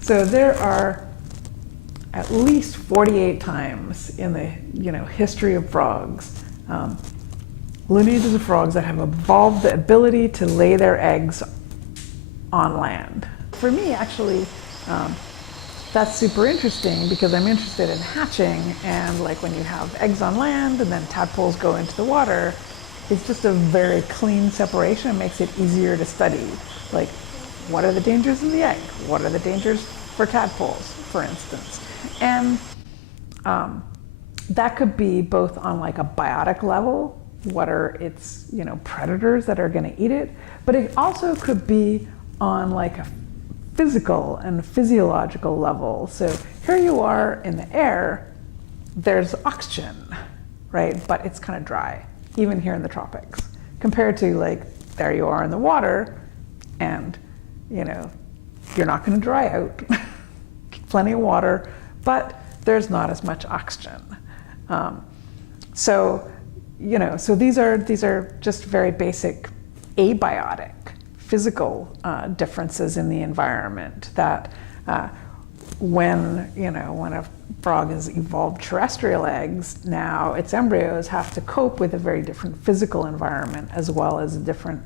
So there are at least 48 times in the history of frogs, lineages of frogs that have evolved the ability to lay their eggs on land. For me, actually, that's super interesting because I'm interested in hatching, and like when you have eggs on land and then tadpoles go into the water, it's just a very clean separation. It makes it easier to study. Like, what are the dangers in the egg? What are the dangers for tadpoles, for instance? And that could be both on like a biotic level, what are its predators that are going to eat it, but it also could be on like a physical and physiological level. So here you are in the air, there's oxygen, right? But it's kind of dry, even here in the tropics, compared to like there you are in the water, and you're not going to dry out. Plenty of water, but there's not as much oxygen. So these are just very basic abiotic physical differences in the environment that when a frog has evolved terrestrial eggs, now its embryos have to cope with a very different physical environment as well as a different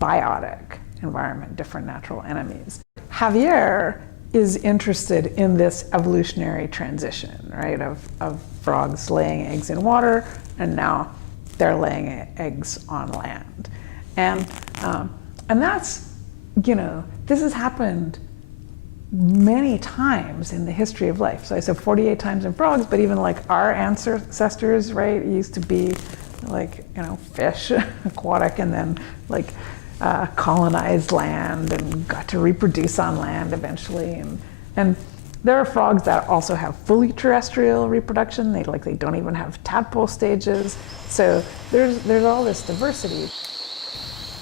biotic environment, different natural enemies. Javier is interested in this evolutionary transition, right, of frogs laying eggs in water, and now they're laying eggs on land. And that's, this has happened many times in the history of life. So I said 48 times in frogs, but even like our ancestors, right, used to be like, fish, aquatic, and then like colonized land and got to reproduce on land eventually. And there are frogs that also have fully terrestrial reproduction. They don't even have tadpole stages. So there's all this diversity.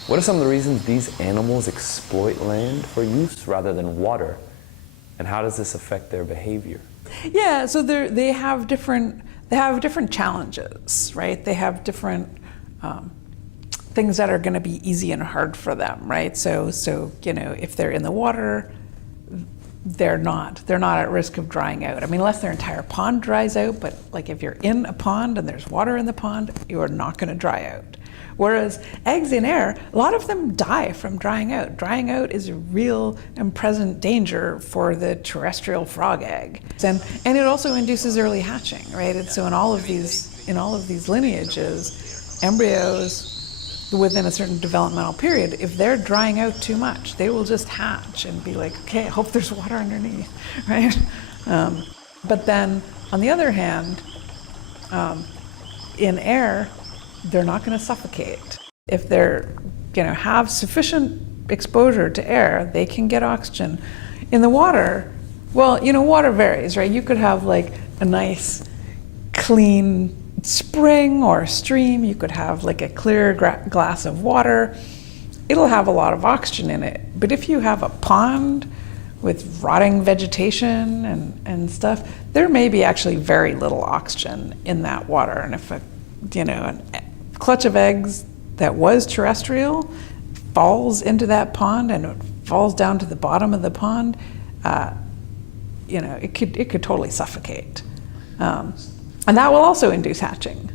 What are some of the reasons these animals exploit land for use rather than water? And how does this affect their behavior? Yeah, so they have different challenges, right? They have different things that are going to be easy and hard for them, right? So if they're in the water, they're not at risk of drying out. I mean, unless their entire pond dries out, but like if you're in a pond and there's water in the pond, you are not going to dry out. Whereas eggs in air, a lot of them die from drying out. Drying out is a real and present danger for the terrestrial frog egg. And it also induces early hatching, right? And so in all of these lineages, embryos within a certain developmental period, if they're drying out too much, they will just hatch and be like, okay, I hope there's water underneath, right? But then on the other hand, in air, they're not going to suffocate. If they're have sufficient exposure to air, they can get oxygen. In the water, well, water varies, right? You could have like a nice, clean spring or stream. You could have like a clear glass of water. It'll have a lot of oxygen in it. But if you have a pond with rotting vegetation and stuff, there may be actually very little oxygen in that water. And if a clutch of eggs that was terrestrial falls into that pond and it falls down to the bottom of the pond, it could totally suffocate. And that will also induce hatching.